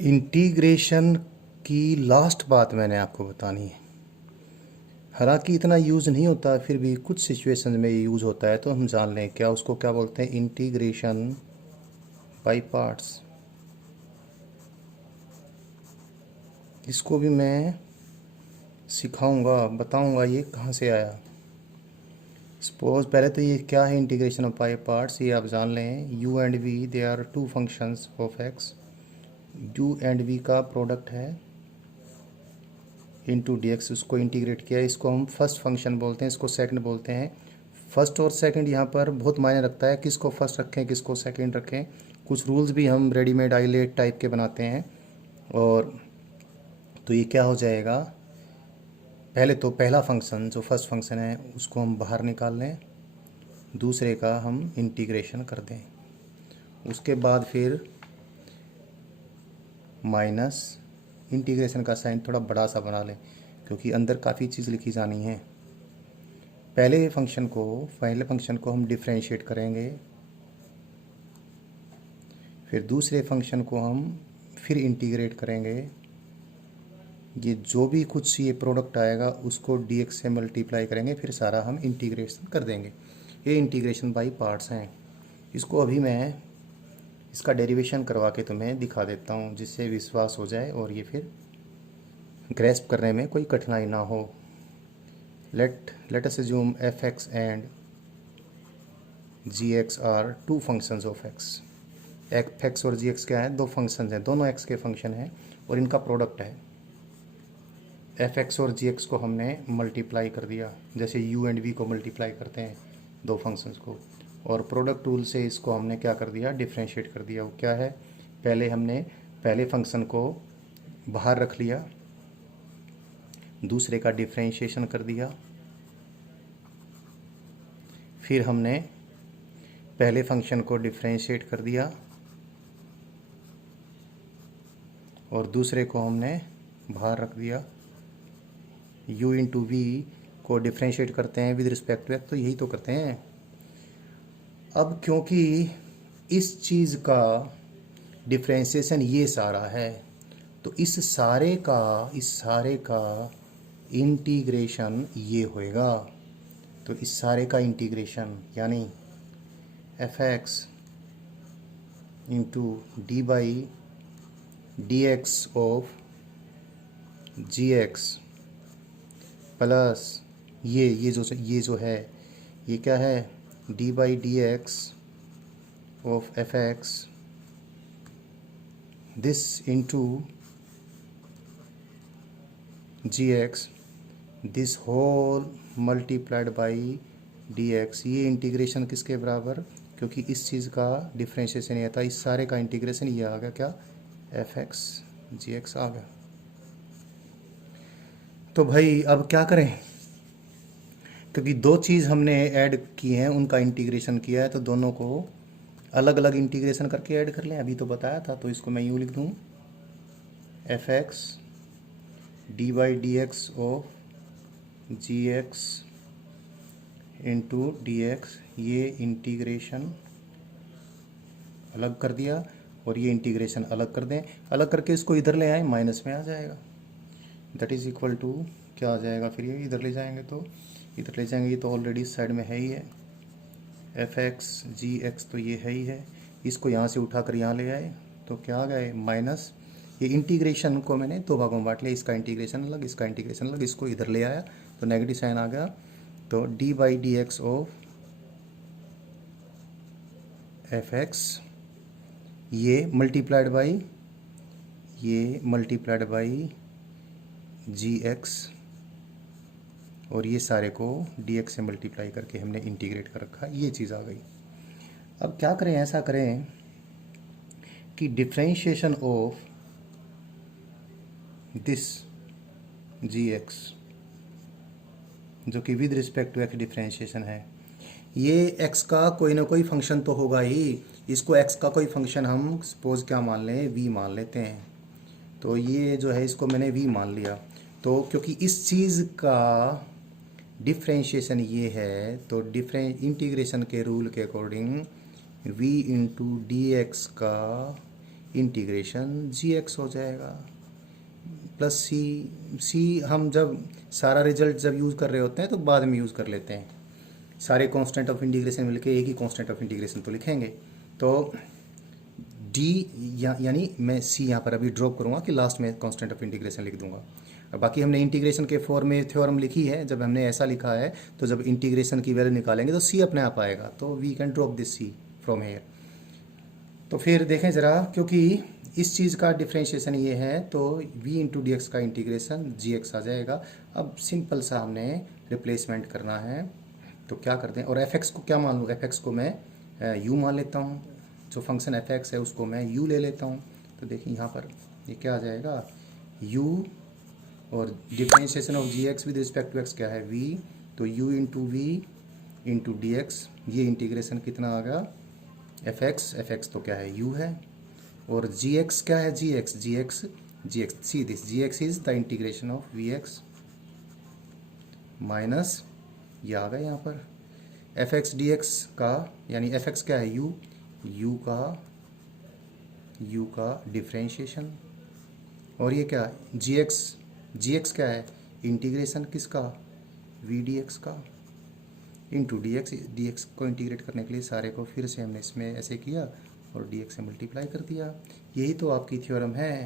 Integration की last बात मैंने आपको बतानी है। हालांकि इतना यूज़ नहीं होता, फिर भी कुछ सिचुएशन में ये यूज़ होता है, तो हम जान लें क्या उसको क्या बोलते हैं। Integration by parts. इसको भी मैं सिखाऊंगा, बताऊंगा ये कहाँ से आया। सपोज पहले तो ये क्या है इंटीग्रेशन ऑफ बाय पार्ट्स, ये आप जान लें। U and V they are two functions of X. U and V का प्रोडक्ट है इंटू डी एक्स, उसको इंटीग्रेट किया। इसको हम फर्स्ट फंक्शन बोलते हैं, इसको सेकंड बोलते हैं। फर्स्ट और सेकंड यहाँ पर बहुत मायने रखता है, किसको फर्स्ट रखें किसको सेकंड रखें। कुछ रूल्स भी हम रेडीमेड आइलेट टाइप के बनाते हैं। और तो ये क्या हो जाएगा, पहले तो पहला फंक्शन जो फर्स्ट फंक्शन है उसको हम बाहर निकाल लें, दूसरे का हम इंटीग्रेशन कर दें। उसके बाद फिर माइनस, इंटीग्रेशन का साइन थोड़ा बड़ा सा बना लें क्योंकि अंदर काफ़ी चीज़ लिखी जानी है। पहले फंक्शन को हम डिफ्रेंशिएट करेंगे, फिर दूसरे फंक्शन को हम फिर इंटीग्रेट करेंगे। ये जो भी कुछ ये प्रोडक्ट आएगा उसको dx से मल्टीप्लाई करेंगे, फिर सारा हम इंटीग्रेशन कर देंगे। ये इंटीग्रेशन बाय पार्ट्स हैं। इसको अभी मैं इसका डेरिवेशन करवा के तुम्हें दिखा देता हूँ, जिससे विश्वास हो जाए और ये फिर ग्रेस्प करने में कोई कठिनाई ना हो। Let us assume F X and G X are two functions of X. F X और जी एक्स क्या है, दो फंक्शंस हैं, दोनों एक्स के फंक्शन हैं और इनका प्रोडक्ट है। एफ एक्स और जी एक्स को हमने मल्टीप्लाई कर दिया, जैसे यू एंड वी को मल्टीप्लाई करते हैं दो फंक्शंस को। और प्रोडक्ट रूल से इसको हमने क्या कर दिया, डिफ्रेंशिएट कर दिया। वो क्या है, पहले हमने पहले फंक्शन को बाहर रख लिया, दूसरे का डिफ्रेंशिएशन कर दिया, फिर हमने पहले फंक्शन को डिफ्रेंशिएट कर दिया और दूसरे को हमने बाहर रख दिया। u इंटू वी को डिफ्रेंशिएट करते हैं विद रिस्पेक्ट टू एक्स, तो यही तो करते हैं। अब क्योंकि इस चीज़ का डिफ्रेंशिएशन ये सारा है, तो इस सारे का इंटीग्रेशन ये होएगा। तो इस सारे का इंटीग्रेशन यानी F X into D by D X of G X plus ये जो है ये क्या है, D by D X of F X, this into G X, this whole multiplied by D X. ये इंटीग्रेशन किसके बराबर, क्योंकि इस चीज़ का डिफ्रेंशिएशन ये था, इस सारे का इंटीग्रेशन ये आ गया क्या, एफ एक्स जी एक्स आ गया। तो भाई अब क्या करें, क्योंकि दो चीज़ हमने ऐड की हैं, उनका इंटीग्रेशन किया है, तो दोनों को अलग अलग इंटीग्रेशन करके ऐड कर लें। अभी तो बताया था, तो इसको मैं यूँ लिख दूँ, F X D by D X of G X into D X. ये इंटीग्रेशन अलग कर दिया और ये इंटीग्रेशन अलग कर दें। अलग करके इसको इधर ले आए, माइनस में आ जाएगा। दैट इज़ इक्वल टू क्या आ जाएगा, फिर ये इधर ले जाएंगे तो इधर ले जाएंगे, ये तो ऑलरेडी इस साइड में है ही है। एफ एक्स जी एक्स तो ये है ही है, इसको यहाँ से उठाकर यहाँ ले आए तो क्या आ गया, माइनस। ये इंटीग्रेशन को मैंने दो भागों में बांट लिया, इसका इंटीग्रेशन अलग इसका इंटीग्रेशन अलग, इसको इधर ले आया तो नेगेटिव साइन आ गया। तो D by D X of F x ये मल्टीप्लाइड बाई जी एक्स, और ये सारे को डी एक्स से मल्टीप्लाई करके हमने इंटीग्रेट कर रखा, ये चीज़ आ गई। अब क्या करें, ऐसा करें कि differentiation of this G X, जो कि with respect to X differentiation है, ये एक्स का कोई ना कोई फंक्शन तो होगा ही। इसको एक्स का कोई फंक्शन हम सपोज क्या मान लें, वी मान लेते हैं। तो ये जो है इसको मैंने वी मान लिया। तो क्योंकि इस चीज़ का डिफ्रेंशिएशन ये है, तो इंटीग्रेशन के रूल के according v into D X का इंटीग्रेशन जी एक्स हो जाएगा प्लस सी हम जब सारा रिजल्ट जब यूज़ कर रहे होते हैं तो बाद में यूज़ कर लेते हैं। सारे कांस्टेंट ऑफ इंटीग्रेशन मिलके एक ही कांस्टेंट ऑफ इंटीग्रेशन तो लिखेंगे। तो डी यानी मैं सी यहाँ पर अभी ड्रॉप करूँगा कि लास्ट में कांस्टेंट ऑफ इंटीग्रेशन लिख दूंगा। और बाकी हमने इंटीग्रेशन के फॉर्म में थ्योरम लिखी है, जब हमने ऐसा लिखा है तो जब इंटीग्रेशन की वैल्यू निकालेंगे तो सी अपने आप आएगा, तो we can drop this C from here. तो फिर देखें ज़रा, क्योंकि इस चीज़ का डिफ्रेंशिएशन ये है तो v इंटू डी एक्स का इंटीग्रेशन जी एक्स आ जाएगा। अब सिंपल सा हमने रिप्लेसमेंट करना है, तो क्या करते हैं, और एफ एक्स को क्या मान लूँ, एफ एक्स को मैं u मान लेता हूँ, जो फंक्शन एफ एक्स है उसको मैं u ले लेता हूँ। तो देखिए यहाँ पर ये क्या आ जाएगा u, और differentiation of G X with respect to X क्या है v, तो u into V into D X, ये इंटीग्रेशन कितना आ गया एफ एक्स तो क्या है u है, और जी एक्स क्या है G X see this G X is the integration of V X minus ये आ गया यहाँ पर एफ एक्स डी एक्स का, यानी एफ एक्स क्या है u का डिफ्रेंशिएशन, और ये क्या जी एक्स क्या है इंटीग्रेशन किसका वी डी एक्स का इंटू डी एक्स को इंटीग्रेट करने के लिए सारे को फिर से हमने इसमें ऐसे किया और डी एक्स से मल्टीप्लाई कर दिया। यही तो आपकी थ्योरम है।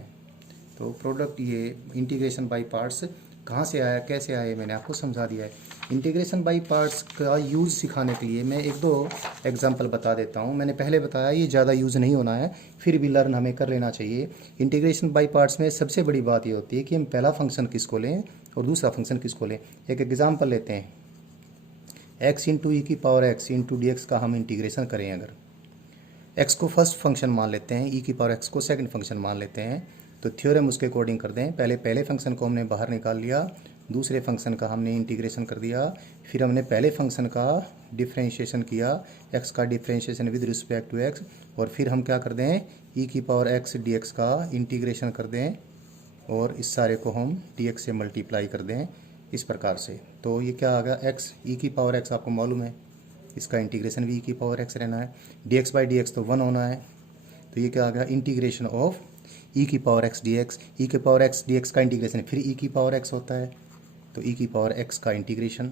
तो प्रोडक्ट ये इंटीग्रेशन बाय पार्ट्स कहाँ से आया कैसे आया मैंने आपको समझा दिया है। इंटीग्रेशन बाय पार्ट्स का यूज़ सिखाने के लिए मैं एक दो एग्जांपल बता देता हूँ। मैंने पहले बताया ये ज़्यादा यूज़ नहीं होना है, फिर भी लर्न हमें कर लेना चाहिए। इंटीग्रेशन बाय पार्ट्स में सबसे बड़ी बात ये होती है कि हम पहला फंक्शन किसको लें और दूसरा फंक्शन किसको लें। एक एग्जाम्पल लेते हैं, x इंटू ई की power x into D X का हम इंटीग्रेशन करें। अगर x को फर्स्ट फंक्शन मान लेते हैं, e की पावर x को सेकंड फंक्शन मान लेते हैं, तो थ्योरम उसके अकॉर्डिंग कर दें। पहले फंक्शन को हमने बाहर निकाल लिया, दूसरे फंक्शन का हमने इंटीग्रेशन कर दिया, फिर हमने पहले फंक्शन का डिफ्रेंशिएशन किया, x का differentiation with respect to x, और फिर हम क्या कर दें e की पावर x डी एक्स का इंटीग्रेशन कर दें, और इस सारे को हम डी एक्स से मल्टीप्लाई कर दें इस प्रकार से। तो ये क्या आ गया x e की पावर x आपको मालूम है, इसका इंटीग्रेशन भी e की पावर x रहना है, dx बाई डी एक्स तो 1 होना है। तो ये क्या आ गया इंटीग्रेशन ऑफ e की पावर x dx, e की पावर x dx का इंटीग्रेशन फिर e की पावर x होता है, तो e की पावर x का इंटीग्रेशन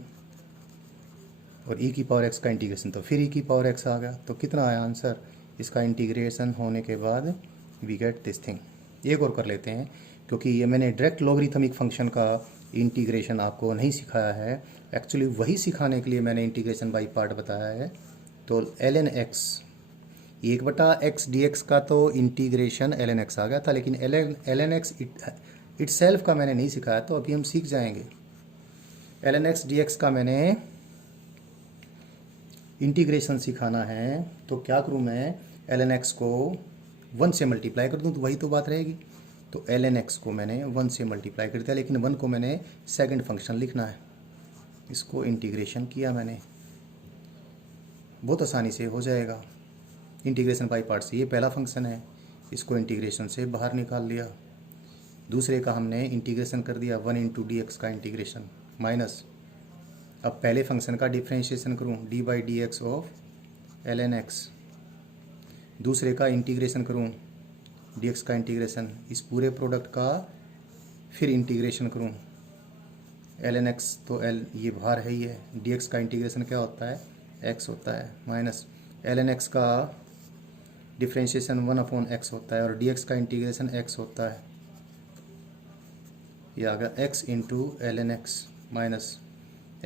और e की पावर x का इंटीग्रेशन तो फिर e की पावर x आ गया। तो कितना आया आंसर, इसका इंटीग्रेशन होने के बाद वी गेट दिस थिंग। एक और कर लेते हैं, क्योंकि ये मैंने डायरेक्ट लॉगरिथमिक फंक्शन का इंटीग्रेशन आपको नहीं सिखाया है, एक्चुअली वही सिखाने के लिए मैंने इंटीग्रेशन बाय पार्ट बताया है। तो ln x 1/x dx का तो इंटीग्रेशन ln x आ गया था, लेकिन ln x इटसेल्फ का मैंने नहीं सिखाया, तो अभी हम सीख जाएंगे। ln x dx का मैंने इंटीग्रेशन सिखाना है, तो क्या करूँ मैं ln x को 1 से मल्टीप्लाई कर दूँ तो वही तो बात रहेगी। तो ln x को मैंने 1 से मल्टीप्लाई कर दिया, लेकिन 1 को मैंने सेकंड फंक्शन लिखना है, इसको इंटीग्रेशन किया मैंने, बहुत आसानी से हो जाएगा इंटीग्रेशन बाय पार्ट से। ये पहला फंक्शन है, इसको इंटीग्रेशन से बाहर निकाल लिया, दूसरे का हमने इंटीग्रेशन कर दिया 1 इंटू डी एक्स का इंटीग्रेशन माइनस, अब पहले फंक्शन का डिफ्रेंशिएशन करूँ D by D X of ln x, दूसरे का इंटीग्रेशन करूँ डी एक्स का इंटीग्रेशन, इस पूरे प्रोडक्ट का फिर इंटीग्रेशन करूँ ln x, तो l ये बाहर है ही है, डी एक्स का इंटीग्रेशन क्या होता है x होता है, माइनस ln x का डिफ्रेंशिएशन 1/x होता है और डी एक्स का इंटीग्रेशन x होता है। ये आ गया x into ln x minus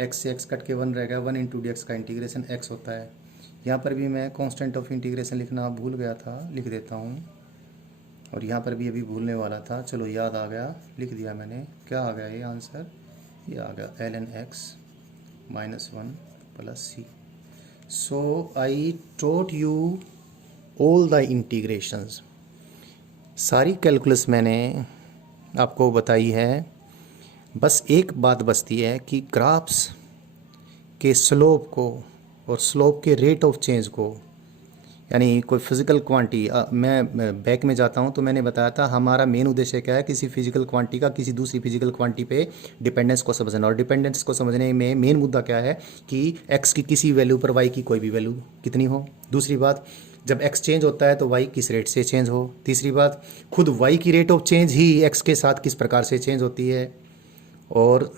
x से x कट के 1 रह गया, 1 इंटू डी एक्स का इंटीग्रेशन x होता है। यहाँ पर भी मैं कांस्टेंट ऑफ इंटीग्रेशन लिखना भूल गया था, लिख देता हूँ, और यहाँ पर भी अभी भूलने वाला था, चलो याद आ गया, लिख दिया मैंने। क्या आ गया ये आंसर, ये आ गया ln x minus 1 plus c। So I taught you all the integrations, सारी कैलकुलस मैंने आपको बताई है। बस एक बात बचती है कि ग्राफ्स के स्लोप को और स्लोप के रेट ऑफ चेंज को, यानी कोई फिज़िकल क्वांटिटी, मैं बैक में जाता हूँ तो मैंने बताया था हमारा मेन उद्देश्य क्या है, किसी फिजिकल क्वांटिटी का किसी दूसरी फिजिकल क्वांटिटी पे डिपेंडेंस को समझना, और डिपेंडेंस को समझने में मेन मुद्दा क्या है कि x की किसी वैल्यू पर y की कोई भी वैल्यू कितनी हो। दूसरी बात, जब x चेंज होता है तो y किस रेट से चेंज हो। तीसरी बात, खुद y की rate of change he x के साथ किस प्रकार से चेंज होती है, और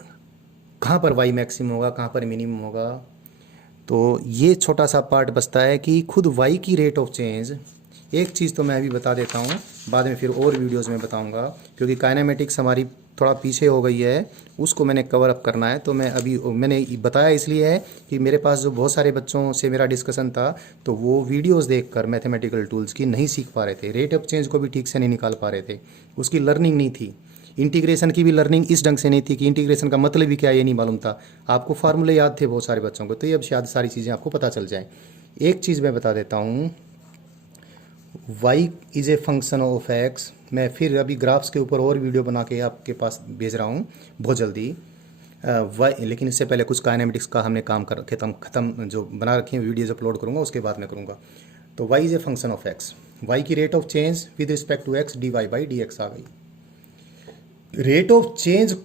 कहाँ पर y मैक्सिमम होगा, कहाँ पर मिनिमम होगा। तो ये छोटा सा पार्ट बचता है कि खुद y की रेट ऑफ चेंज। एक चीज़ तो मैं अभी बता देता हूँ, बाद में फिर और वीडियोस में बताऊँगा, क्योंकि काइनेमेटिक्स हमारी थोड़ा पीछे हो गई है, उसको मैंने कवर अप करना है। तो मैंने बताया इसलिए है कि मेरे पास जो बहुत सारे बच्चों से मेरा डिस्कशन था, तो वो वीडियोस देखकर मैथमेटिकल टूल्स की नहीं सीख पा रहे थे, रेट ऑफ चेंज को भी ठीक से नहीं निकाल पा रहे थे, उसकी लर्निंग नहीं थी, इंटीग्रेशन की भी लर्निंग इस ढंग से नहीं थी कि इंटीग्रेशन का मतलब भी क्या ये नहीं मालूम था। आपको फार्मूले याद थे बहुत सारे बच्चों को, तो ये अब शायद सारी चीज़ें आपको पता चल जाए। एक चीज़ मैं बता देता हूँ, y is a function of x। मैं फिर अभी ग्राफ्स के ऊपर और वीडियो बना के आपके पास भेज रहा हूँ बहुत जल्दी। लेकिन इससे पहले कुछ काइनेमेटिक्स का हमने काम कर ख़त्म जो बना रखी है वीडियोज़ अपलोड करूँगा, उसके बाद मैं करूँगा। तो y is a function of x, y की rate of change with respect to x dy by D x आ गई। रेट ऑफ चेंज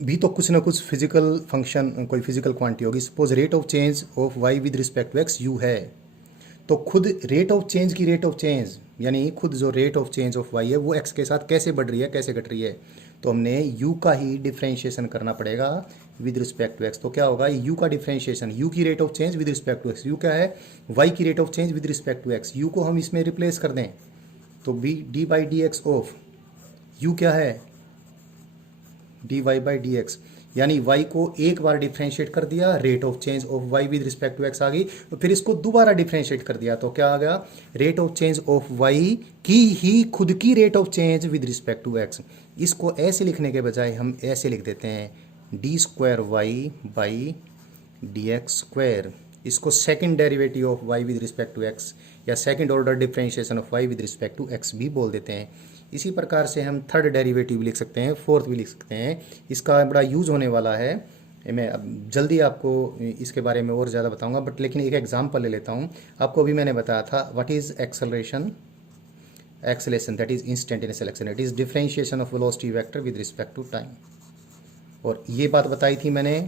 भी तो कुछ ना कुछ फिजिकल फंक्शन, कोई फिजिकल क्वांटिटी होगी। Suppose rate of change of y with respect to x u है, तो खुद रेट ऑफ चेंज की रेट ऑफ चेंज, यानी खुद जो rate of change of y है वो x के साथ कैसे बढ़ रही है, कैसे घट रही है, तो हमने u का ही डिफ्रेंशिएशन करना पड़ेगा विद रिस्पेक्ट टू x। तो क्या होगा, u का डिफ्रेंशिएशन, u की rate of change with respect to x, u क्या है, y की rate of change with respect to x, u को हम इसमें रिप्लेस कर दें तो D by D X of u क्या है, D Y by D X, यानी y को एक बार डिफ्रेंशिएट कर दिया, rate of change of y with respect to x आ गई, तो फिर इसको दोबारा डिफ्रेंशिएट कर दिया तो क्या आ गया, rate of change of y की ही खुद की rate of change with respect to x। इसको ऐसे लिखने के बजाय हम ऐसे लिख देते हैं d square y by D x square. इसको second derivative of y with respect to x या second order differentiation of y with respect to x भी बोल देते हैं। इसी प्रकार से हम थर्ड डेरिवेटिव लिख सकते हैं, फोर्थ भी लिख सकते हैं। इसका बड़ा यूज होने वाला है, मैं अब जल्दी आपको इसके बारे में और ज़्यादा बताऊंगा, बट लेकिन एक एग्जांपल ले लेता हूं। आपको अभी मैंने बताया था what is acceleration, acceleration that is instantaneous acceleration, it is differentiation of velocity vector with respect to time. और ये बात बताई थी मैंने,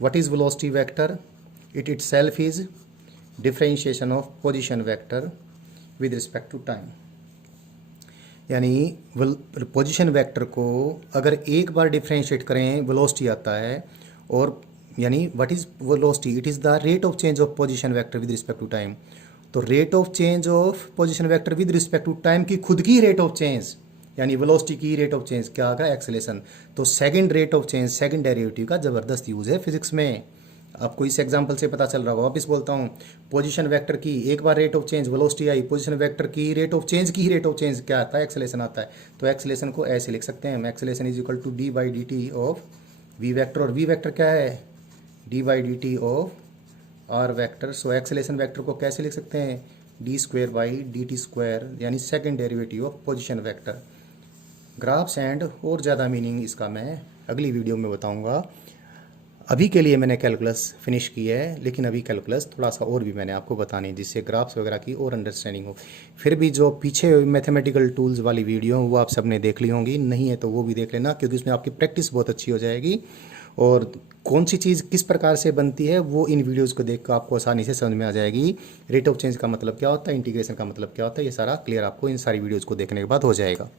what is velocity vector, it itself is differentiation of position vector with respect to time. यानी position vector को अगर एक बार डिफ्रेंशिएट करें वेलोसिटी आता है, और यानी what is velocity, it is the rate of change of position vector with respect to time. तो rate of change of position vector with respect to time की खुद की रेट ऑफ चेंज, यानी वेलोसिटी की रेट ऑफ चेंज क्या आएगा, acceleration. तो second rate of change, second derivative का ज़बरदस्त यूज़ है फिजिक्स में। आपको इस एग्जांपल से पता चल रहा होगा, वापस बोलता हूँ, पोजीशन वेक्टर की एक बार रेट ऑफ चेंज वेलोसिटी आई, पोजीशन वेक्टर की रेट ऑफ चेंज की ही रेट ऑफ चेंज क्या आता है, एक्सेलेरेशन आता है। तो एक्सेलेरेशन को ऐसे लिख सकते हैं, acceleration is equal to d by d t of v vector, और वी वेक्टर क्या है, D by d t of r vector. So acceleration vector को कैसे लिख सकते हैं, d square by d t square, यानी second derivative of position vector. Graphs and और ज़्यादा मीनिंग इसका मैं अगली वीडियो में बताऊँगा। अभी के लिए मैंने कैलकुलस फिनिश की है, लेकिन अभी कैलकुलस थोड़ा सा और भी मैंने आपको बतानी है, जिससे ग्राफ्स वगैरह की और अंडरस्टैंडिंग हो। फिर भी जो पीछे मैथमेटिकल टूल्स वाली वीडियो वो आप सबने देख ली होंगी, नहीं है तो वो भी देख लेना, क्योंकि उसमें आपकी प्रैक्टिस बहुत अच्छी हो जाएगी। और कौन सी चीज़ किस प्रकार से बनती है वो इन वीडियोज़ को देख कर आपको आसानी से समझ में आ जाएगी। रेट ऑफ चेंज का मतलब क्या होता है, इंटीग्रेशन का मतलब क्या होता है, ये सारा क्लियर आपको इन सारी वीडियोज़ को देखने के बाद हो जाएगा।